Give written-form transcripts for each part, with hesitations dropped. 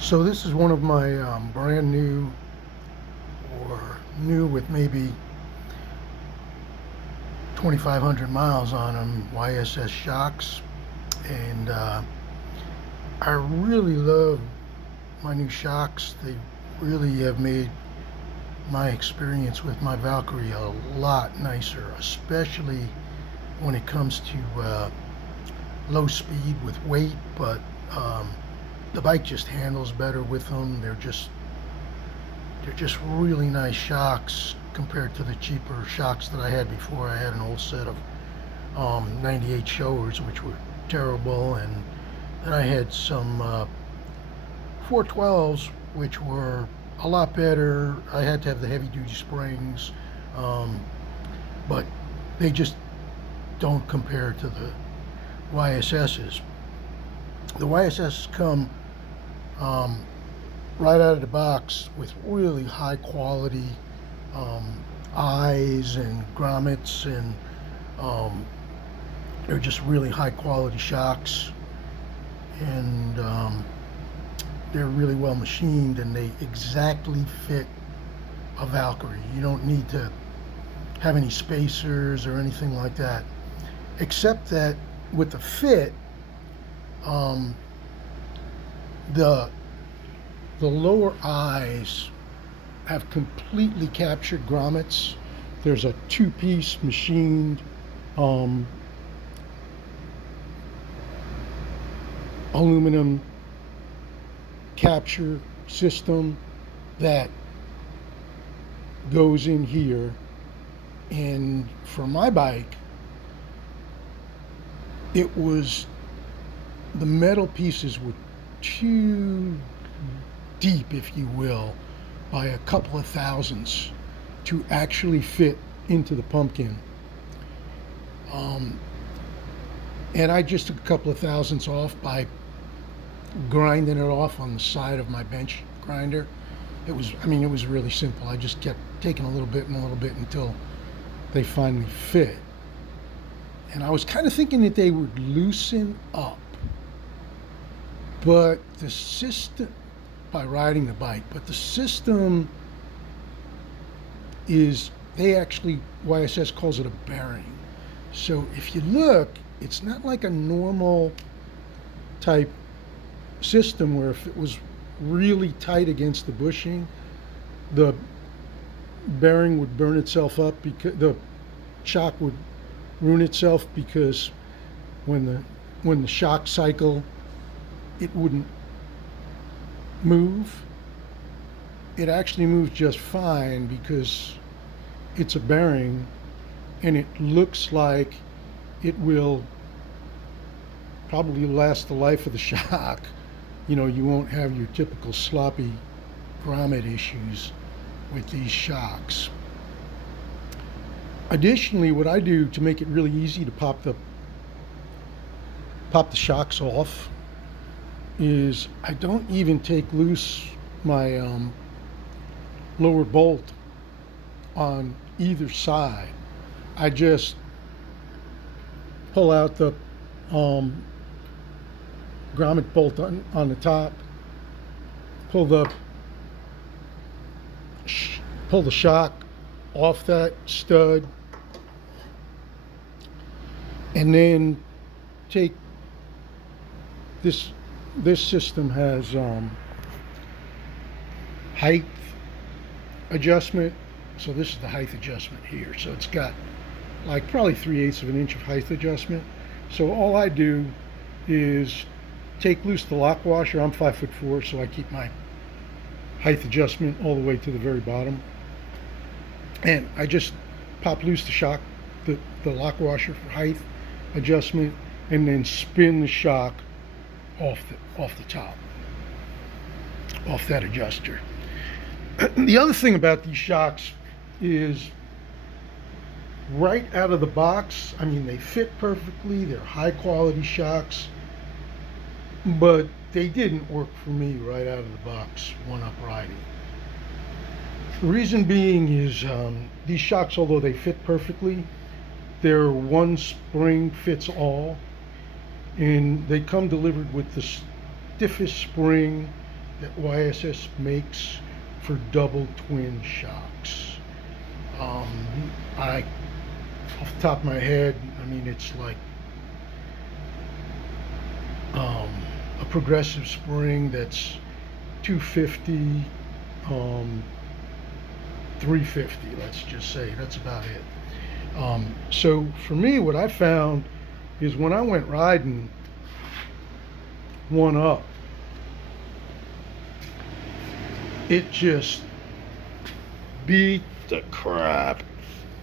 So this is one of my brand new, or new with maybe 2,500 miles on them, YSS Shocks. And I really love my new shocks. They really have made my experience with my Valkyrie a lot nicer, especially when it comes to low speed with weight, but the bike just handles better with them. They're just really nice shocks compared to the cheaper shocks that I had before. I had an old set of 98 showers, which were terrible, and then I had some 412s, which were a lot better. I had to have the heavy duty springs, but they just don't compare to the YSS's. The YSS come right out of the box with really high quality eyes and grommets, and they're just really high quality shocks, and they're really well machined, and they exactly fit a Valkyrie. You don't need to have any spacers or anything like that, except that with the fit, the lower eyes have completely captured grommets. There's a two-piece machined aluminum capture system that goes in here, and for my bike, it was, the metal pieces were too deep, if you will, by a couple of thousandths to actually fit into the pumpkin. And I just took a couple of thousandths off by grinding it off on the side of my bench grinder. It was, I mean, it was really simple. I just kept taking a little bit and a little bit until they finally fit. And I was kind of thinking that they would loosen up, but the system, by riding the bike, but the system is, they actually, YSS calls it a bearing. So if you look, it's not like a normal type system where if it was really tight against the bushing, the bearing would burn itself up, because the shock would ruin itself, because when the shock cycle, it wouldn't move. It actually moves just fine because it's a bearing, and it looks like it will probably last the life of the shock. You know, you won't have your typical sloppy grommet issues with these shocks. Additionally, what I do to make it really easy to pop the shocks off is I don't even take loose my lower bolt on either side. I just pull out the grommet bolt on the top, pull the shock off that stud, and then take this system has height adjustment. So this is the height adjustment here. So it's got like probably 3/8 of an inch of height adjustment. So all I do is take loose the lock washer. I'm 5'4", so I keep my height adjustment all the way to the very bottom. And I just pop loose the shock, the lock washer for height adjustment, and then spin the shock off the top, off that adjuster. The other thing about these shocks is, right out of the box, I mean, they fit perfectly. They're high quality shocks, but they didn't work for me right out of the box one up riding. The reason being is these shocks, although they fit perfectly, they're one spring fits all, and they come delivered with the stiffest spring that YSS makes for double twin shocks. Off the top of my head, I mean, it's like a progressive spring that's 250, 350, let's just say. That's about it. So for me, what I found is when I went riding one up, it just beat the crap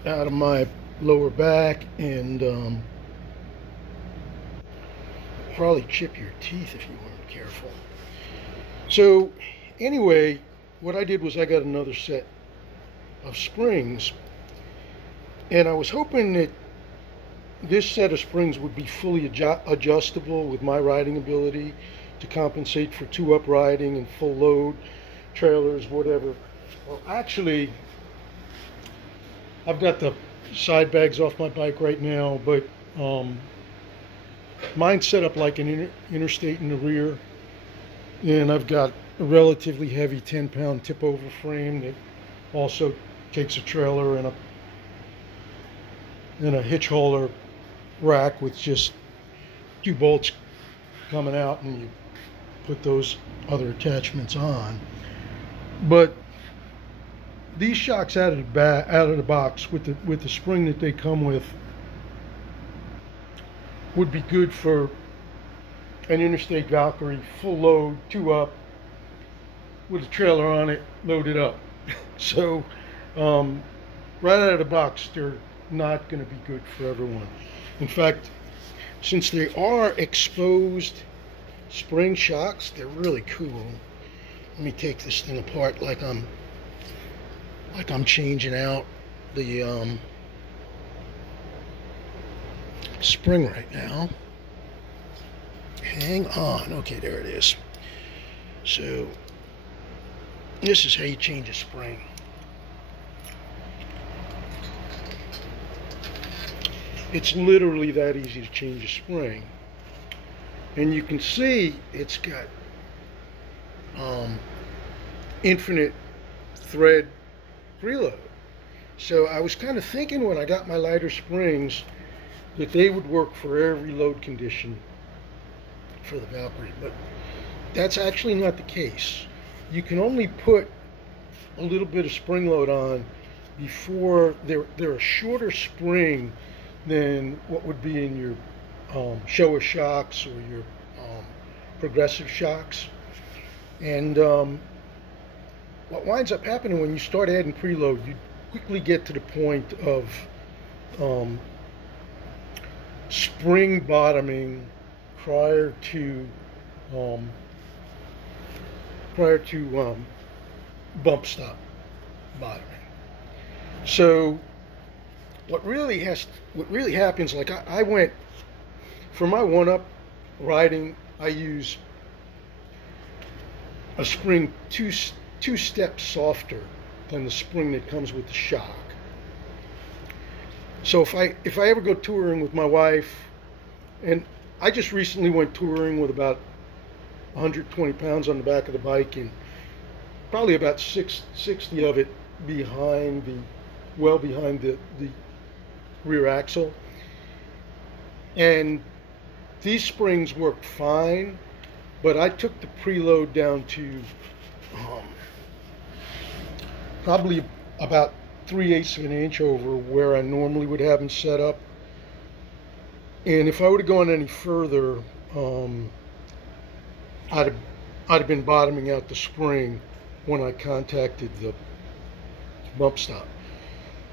out of my lower back and probably chip your teeth if you weren't careful. So anyway, what I did was I got another set of springs, and I was hoping that this set of springs would be fully adjustable with my riding ability to compensate for 2-up riding and full load trailers, whatever. Well, actually, I've got the side bags off my bike right now, but mine's set up like an interstate in the rear, and I've got a relatively heavy 10-pound tip-over frame that also takes a trailer and a hitch holder rack with just 2 bolts coming out, and you put those other attachments on. But these shocks out of the box with the spring that they come with would be good for an interstate Valkyrie, full load, 2-up, with a trailer on it, loaded up. So right out of the box, they're not going to be good for everyone. In fact, since they are exposed spring shocks, they're really cool. Let me take this thing apart like I'm changing out the spring right now. Hang on. Okay, there it is. So this is how you change a spring. It's literally that easy to change a spring. And you can see it's got infinite thread preload. So I was kind of thinking when I got my lighter springs that they would work for every load condition for the Valkyrie, but that's actually not the case. You can only put a little bit of spring load on before they're a shorter spring than what would be in your Showa shocks or your progressive shocks. And what winds up happening when you start adding preload, you quickly get to the point of spring bottoming prior to bump stop bottoming. So what really happens, like I went for my 1-up riding, I use a spring two steps softer than the spring that comes with the shock. So if I ever go touring with my wife, and I just recently went touring with about 120 pounds on the back of the bike and probably about 60 of it behind the rear axle, and these springs worked fine, but I took the preload down to probably about 3/8 of an inch over where I normally would have them set up. And if I would have gone any further, I'd have been bottoming out the spring when I contacted the bump stop.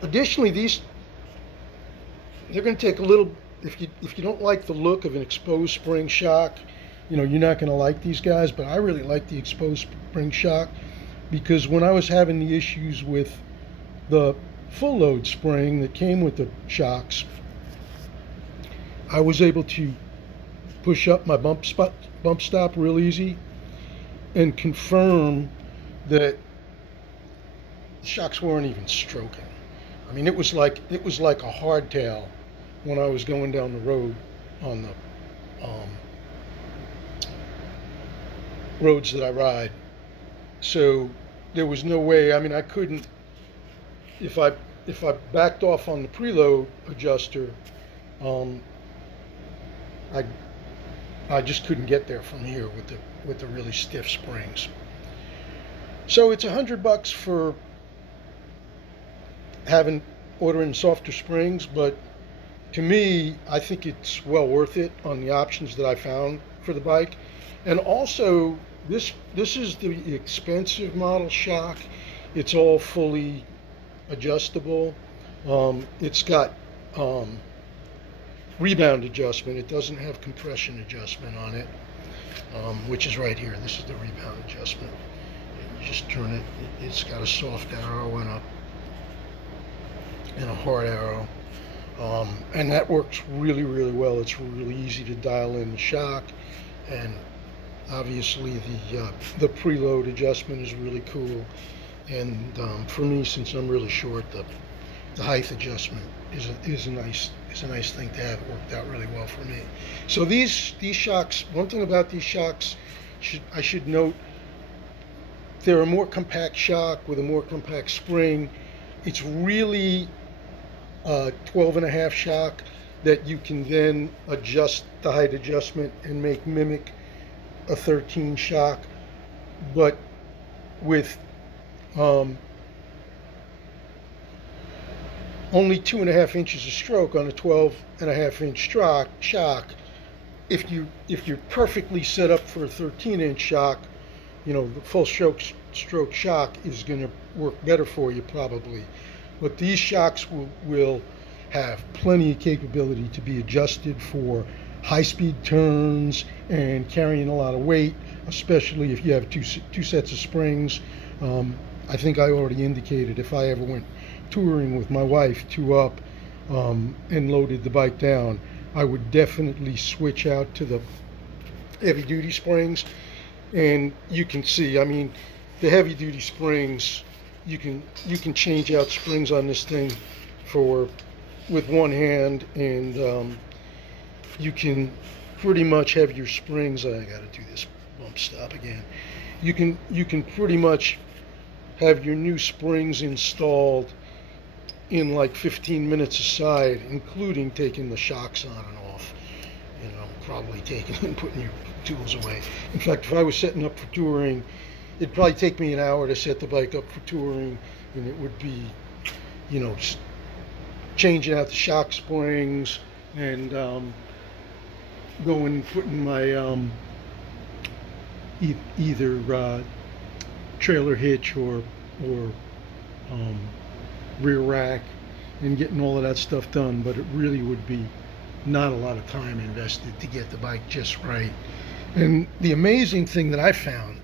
Additionally, they're going to take a little, if you don't like the look of an exposed spring shock, you know, you're not going to like these guys, but I really like the exposed spring shock, because when I was having the issues with the full load spring that came with the shocks, I was able to push up my bump stop real easy and confirm that the shocks weren't even stroking. I mean, it was like a hardtail when I was going down the road on the roads that I ride So there was no way. I mean, I couldn't, if I backed off on the preload adjuster, um, I just couldn't get there from here with the really stiff springs. So it's $100 for ordering softer springs, but to me, I think it's well worth it on the options that I found for the bike. And also, this is the expensive model shock. It's all fully adjustable. It's got rebound adjustment. It doesn't have compression adjustment on it, which is right here. This is the rebound adjustment. You just turn it. It's got a soft arrow and a hard arrow. And that works really, really well. It's really easy to dial in the shock, and obviously the preload adjustment is really cool. And for me, since I'm really short, the height adjustment is a nice thing to have. It worked out really well for me. So these shocks, one thing about these shocks, I should note, they're a more compact shock with a more compact spring. It's really 12.5 shock that you can then adjust the height adjustment and mimic a 13 shock, but with only 2.5 inches of stroke on a 12.5-inch shock. If you're perfectly set up for a 13-inch shock, the full stroke shock is going to work better for you probably. But these shocks will have plenty of capability to be adjusted for high-speed turns and carrying a lot of weight, especially if you have two sets of springs. I think I already indicated if I ever went touring with my wife 2-up and loaded the bike down, I would definitely switch out to the heavy-duty springs. And you can see, I mean, the heavy-duty springs, you can change out springs on this thing with one hand, and you can pretty much have your springs. I got to do this bump stop again. You can pretty much have your new springs installed in like 15 minutes aside, including taking the shocks on and off. Probably taking and putting your tools away. In fact, if I was setting up for touring, it'd probably take me an hour to set the bike up for touring, and it would be, changing out the shock springs and going and putting my either trailer hitch or rear rack and getting all of that stuff done. But it really would be not a lot of time invested to get the bike just right. And the amazing thing that I found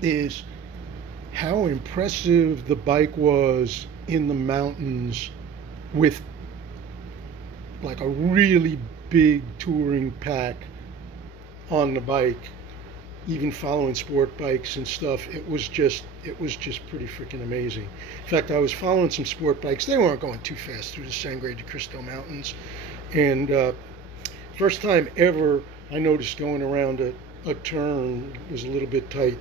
is how impressive the bike was in the mountains with like a really big touring pack on the bike, even following sport bikes and stuff. It was just pretty freaking amazing. In fact, I was following some sport bikes. They weren't going too fast through the Sangre de Cristo Mountains, and first time ever I noticed going around a turn was a little bit tight.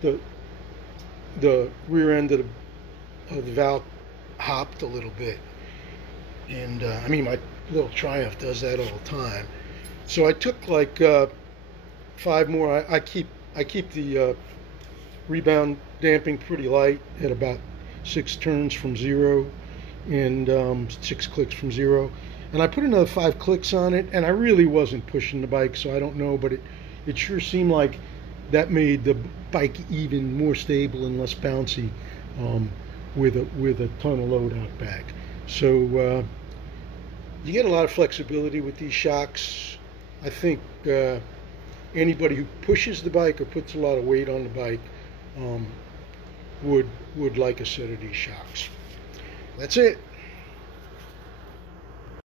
The rear end of the valve hopped a little bit, and I mean, my little Triumph does that all the time. So I took like 5 more. I keep the rebound damping pretty light at about 6 turns from 0 and 6 clicks from 0. And I put another 5 clicks on it, and I really wasn't pushing the bike, so I don't know, but it sure seemed like that made the bike even more stable and less bouncy with a ton of load out back. So you get a lot of flexibility with these shocks. I think anybody who pushes the bike or puts a lot of weight on the bike would like a set of these shocks. That's it.